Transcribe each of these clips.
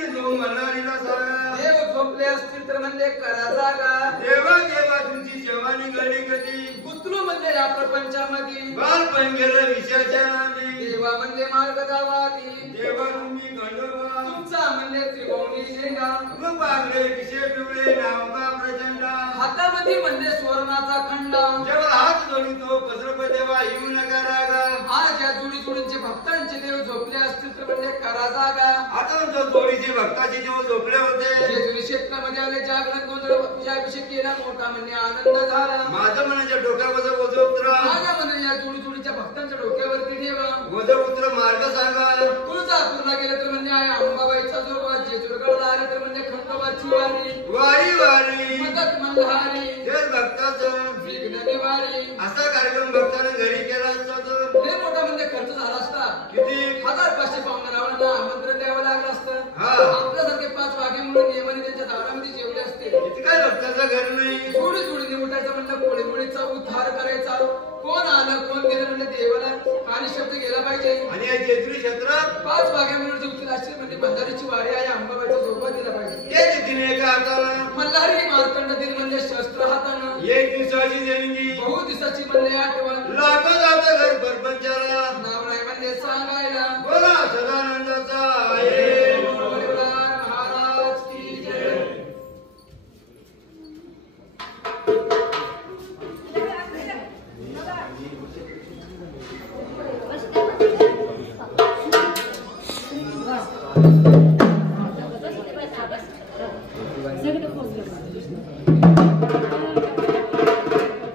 तुम्ही जो मल्हारीला सांगा देव झोपले असतील तर म्हणजे करा जागा देवा देवा तुमची सेवा निघाली कधी पुत्र म्हणजे या प्रपंचामध्ये बालपण गेलं विषयाच्या नादी देवा म्हणजे मार्ग दावादी देवा तुम्ही खंडोबा तुमचा म्हणजे त्रिभुवनी शेंगा मग बागले विषय पिवळे नाव का प्रचंड हातामध्ये म्हणजे सुवर्णाचा खंडा जेव्हा हात जोडतो पसरप देवा येऊ नका रागा आज या जोडी जोडींचे भक्तांचे देव झोपले असतील तर म्हणजे करा जागा आता जो जोडीचे भक्ताचे जेव्हा झोपले होते जे जुनी क्षेत्रामध्ये आले जागरण गोंधळ पूजाभिषेक केला मोठा म्हणजे आनंद झाला माझ्या मनाच्या डोक्यावर वज उतरा माझ्या म्हणजे या जोडी जोडीच्या भक्तांच्या डोक्यावरती ठेवा वज उतर मार्ग सांगा तुळजापूरला गेलं तर म्हणजे आहे अंबाबाईचा जोगा जेजुरगडला आले तर म्हणजे खंडोबाची वारी वारी वारी मदत मल्हारी तेच भक्ताचं विघ्न निवारी असा कार्यक्रम भक्ताने घरी केला असता लय मोठा म्हणजे खर्च झाला असता किती 1500 पाहुण्यांना आमंत्रण द्यावं लागलं असतं हा आपल्यासारखे 5 वाघे म्हणून नियमाने त्यांच्या दारामध्ये जेवले असते इथे काय भक्ताचं घर नाही जोडी जोडीने उठायचं म्हणलं कोळी मुळीचा उद्धार करायचा कोण आलं कोण गेलं म्हणजे देवाला आणि शब्द गेला पाहिजे आणि या जेजुरी क्षेत्रात 5 वाघे म्हणून जिंकतील अशी म्हणजे बंधारीची वारी आहे अंबाबाईचा झोपा दिला पाहिजे या तिने एका हाताला मल्हारी मार्तंड दिन म्हणजे शस्त्र हातानं एक दिवसाची देणगी बहु दिवसाची म्हणजे आठवण लाखो जातं घर परपंचाला नाव नाही म्हणजे सांगायला बोला सदानंदाचा आहे महाराज की जय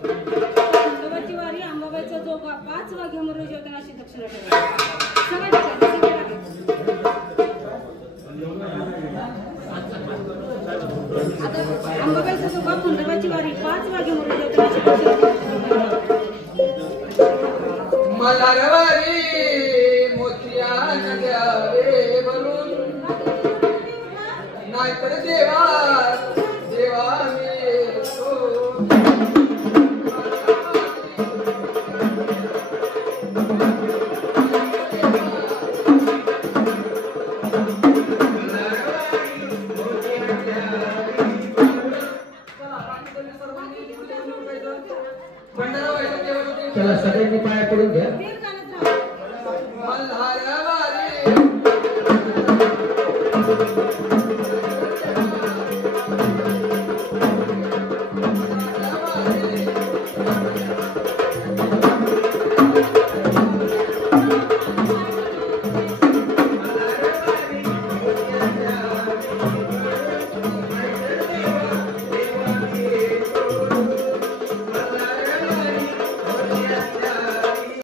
खंडोबाची वारी अंबाबाईचा जोगा 5 वाघे मरू जेवताना अशी दक्षिणा ठेवायची सगळं टाकायचं आता अंबाबाईचा जोगा खंडोबाची वारी 5 वाघे मरू जेवताना अशी दक्षिणा मल्हारवारी मोतियान द्यावे भरून नाहीतर देवा देवा मी येतो चला सगळ्यांनी पाया पडून घ्या.